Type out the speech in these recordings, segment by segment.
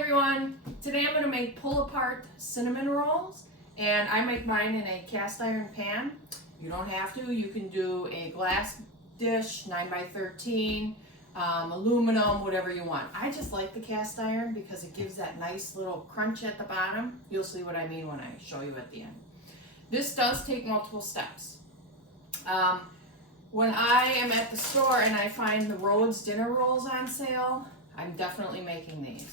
everyone, today I'm going to make pull apart cinnamon rolls, and I make mine in a cast iron pan. You don't have to, you can do a glass dish, 9x13, aluminum, whatever you want. I just like the cast iron because it gives that nice little crunch at the bottom. You'll see what I mean when I show you at the end. This does take multiple steps. When I am at the store and I find the Rhodes dinner rolls on sale, I'm definitely making these.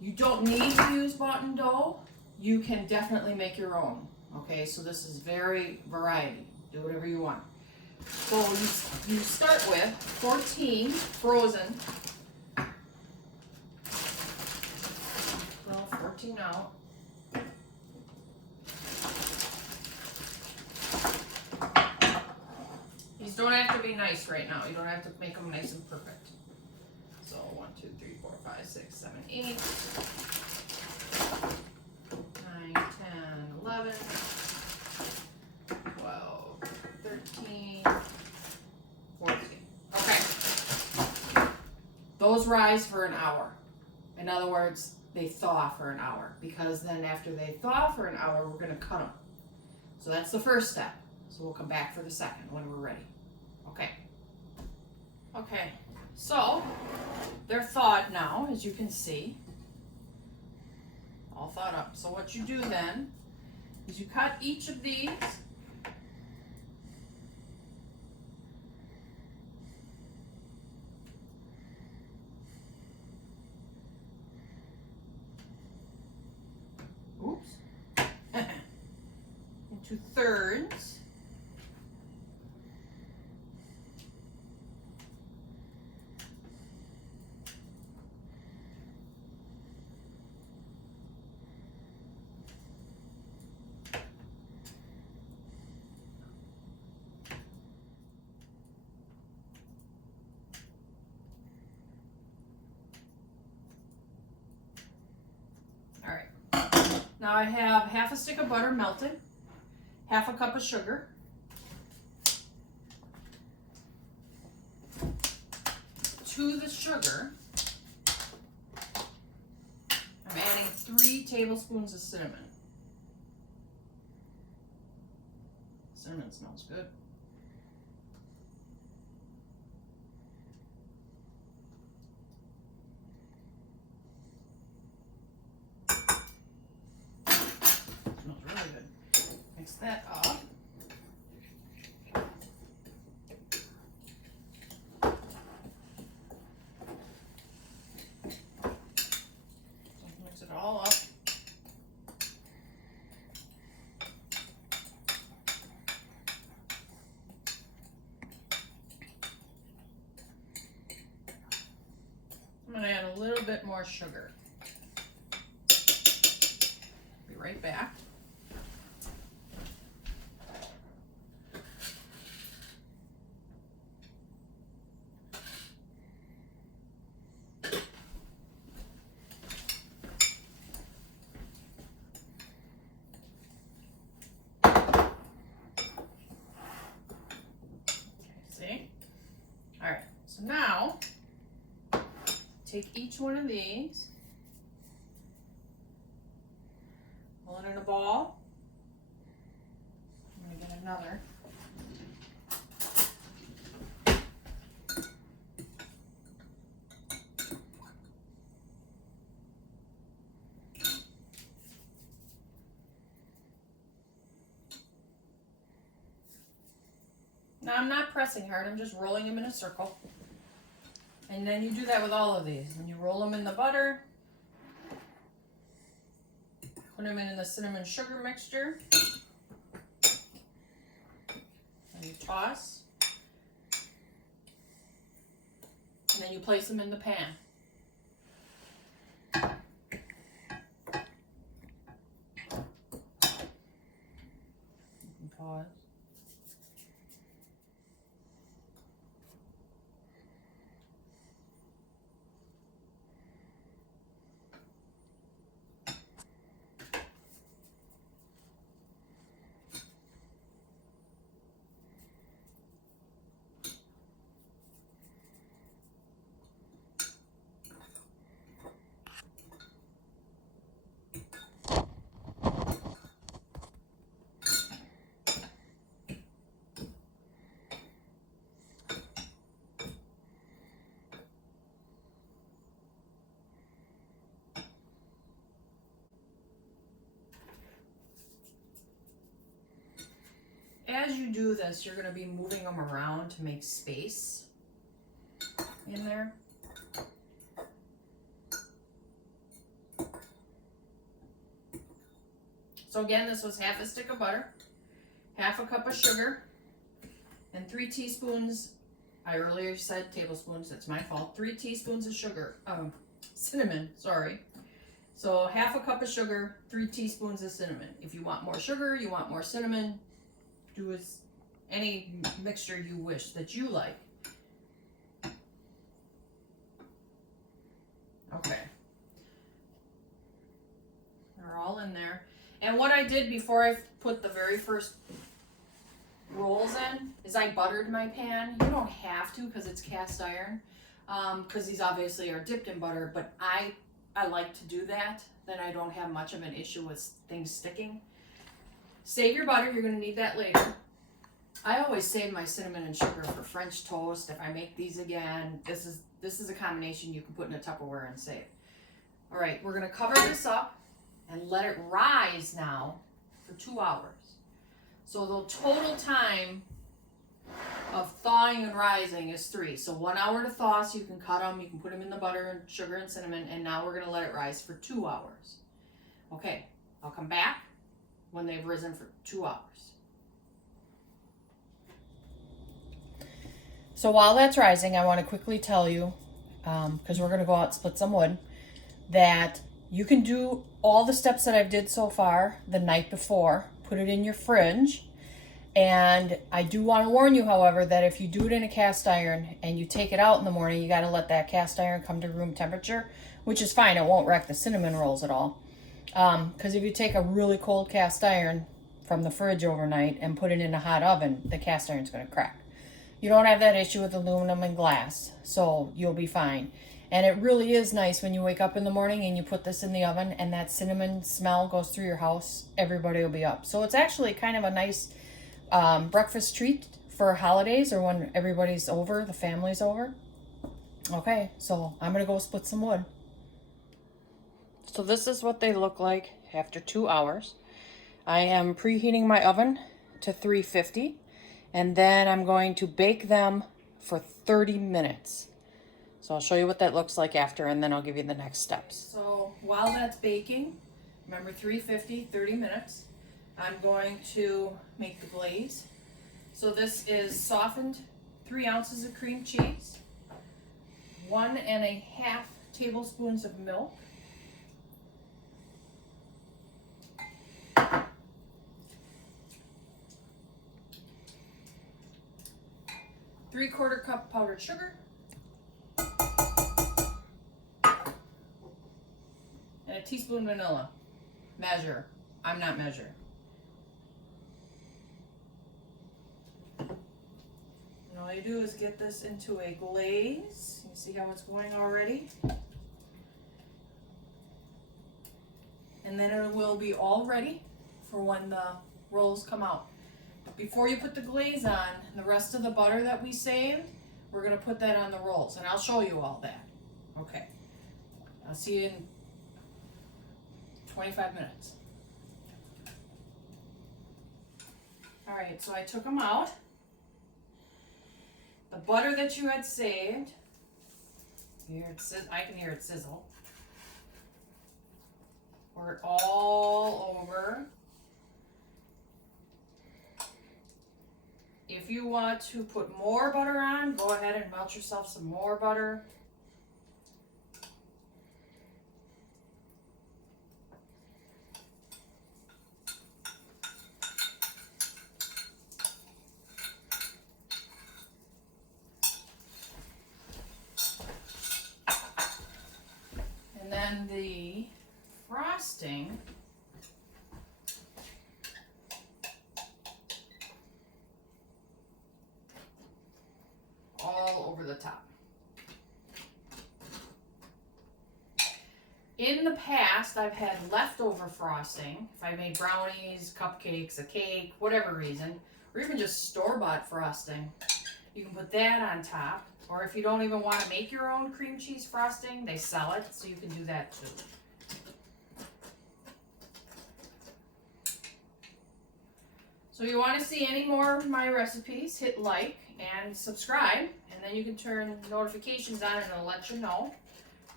You don't need to use bought-in dough. You can definitely make your own. Okay, so this is very variety. Do whatever you want. So you start with 14 frozen. Well, 14 out. These don't have to be nice right now. You don't have to make them nice and perfect. So 1, 2, 3, 4, 5, 6, 7, 8, 9, 10, 11, 12, 13, 14. Okay. Those rise for an hour. In other words, they thaw for an hour, because then after they thaw for an hour, we're going to cut them. So that's the first step. So we'll come back for the second when we're ready. Okay. Okay. So they're thawed now, as you can see. All thawed up. So what you do then is you cut each of these . Oops. Into thirds. Now I have half a stick of butter melted, half a cup of sugar, to the sugar, I'm adding 3 tablespoons of cinnamon. Cinnamon smells good. Mix that up. Mix it all up. I'm going to add a little bit more sugar. Be right back. Alright, so now take each one of these, roll it in a ball. I'm going to get another. Now I'm not pressing hard, I'm just rolling them in a circle. And then you do that with all of these. And you roll them in the butter, put them in the cinnamon sugar mixture, and you toss. And then you place them in the pan. You can pause. as you do this, you're going to be moving them around to make space in there. So again, this was half a stick of butter, half a cup of sugar, and 3 teaspoons, I earlier said tablespoons, that's my fault, 3 teaspoons of sugar, cinnamon, sorry. So half a cup of sugar, 3 teaspoons of cinnamon. If you want more sugar, you want more cinnamon, do as any mixture you wish that you like. Okay. They're all in there. And what I did before I put the very first rolls in is I buttered my pan. You don't have to because it's cast iron, because these obviously are dipped in butter, but I like to do that. Then I don't have much of an issue with things sticking. Save your butter, you're going to need that later. I always save my cinnamon and sugar for French toast. If I make these again, this is a combination you can put in a Tupperware and save. All right, we're going to cover this up and let it rise now for 2 hours. So the total time of thawing and rising is 3. So 1 hour to thaw, so you can cut them, you can put them in the butter and sugar and cinnamon, and now we're going to let it rise for 2 hours. Okay, I'll come back when they've risen for 2 hours. So while that's rising, I want to quickly tell you, because we're going to go out and split some wood, that you can do all the steps that I've did so far the night before. Put it in your fridge. And I do want to warn you, however, that if you do it in a cast iron and you take it out in the morning, you got to let that cast iron come to room temperature, which is fine. It won't wreck the cinnamon rolls at all. Because if you take a really cold cast iron from the fridge overnight and put it in a hot oven, the cast iron's going to crack. You don't have that issue with aluminum and glass, so you'll be fine. And it really is nice when you wake up in the morning and you put this in the oven and that cinnamon smell goes through your house, everybody will be up. So it's actually kind of a nice breakfast treat for holidays or when everybody's over, the family's over. Okay, so I'm going to go split some wood. So this is what they look like after 2 hours. I am preheating my oven to 350, and then I'm going to bake them for 30 minutes. So I'll show you what that looks like after, and then I'll give you the next steps. So while that's baking, remember 350, 30 minutes, I'm going to make the glaze. So this is softened 3 ounces of cream cheese, 1.5 tablespoons of milk, 3/4 cup powdered sugar, and a teaspoon vanilla. Measure. I'm not measuring. And all you do is get this into a glaze. You see how it's going already? And then it will be all ready for when the rolls come out. But before you put the glaze on, the rest of the butter that we saved, we're going to put that on the rolls. And I'll show you all that. Okay. I'll see you in 25 minutes. All right, so I took them out. The butter that you had saved, I can hear it sizzle. Pour it all over. If you want to put more butter on, go ahead and melt yourself some more butter. And then the frosting, all over the top. In the past, I've had leftover frosting. If I made brownies, cupcakes, a cake, whatever reason, or even just store-bought frosting, you can put that on top. Or if you don't even want to make your own cream cheese frosting, they sell it, so you can do that too. So So if you want to see any more of my recipes, hit like and subscribe, and then you can turn notifications on and it'll let you know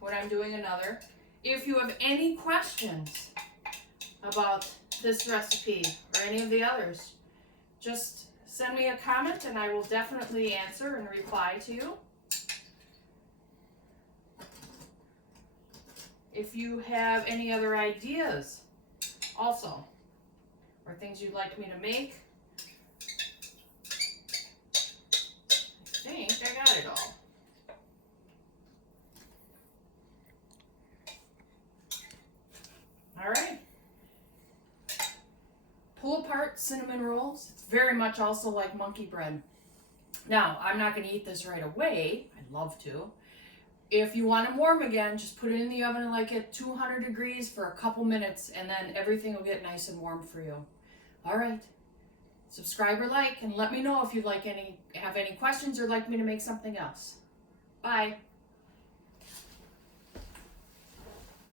when I'm doing another. If you have any questions about this recipe or any of the others, just send me a comment and I will definitely answer and reply to you. If you have any other ideas also, or things you'd like me to make, I think I got it all. All right. Pull apart cinnamon rolls. It's very much also like monkey bread. Now, I'm not going to eat this right away. I'd love to. If you want them warm again, just put it in the oven like at 200 degrees for a couple minutes, and then everything will get nice and warm for you. All right. Subscribe or like, and let me know if you'd like have any questions or like me to make something else. Bye.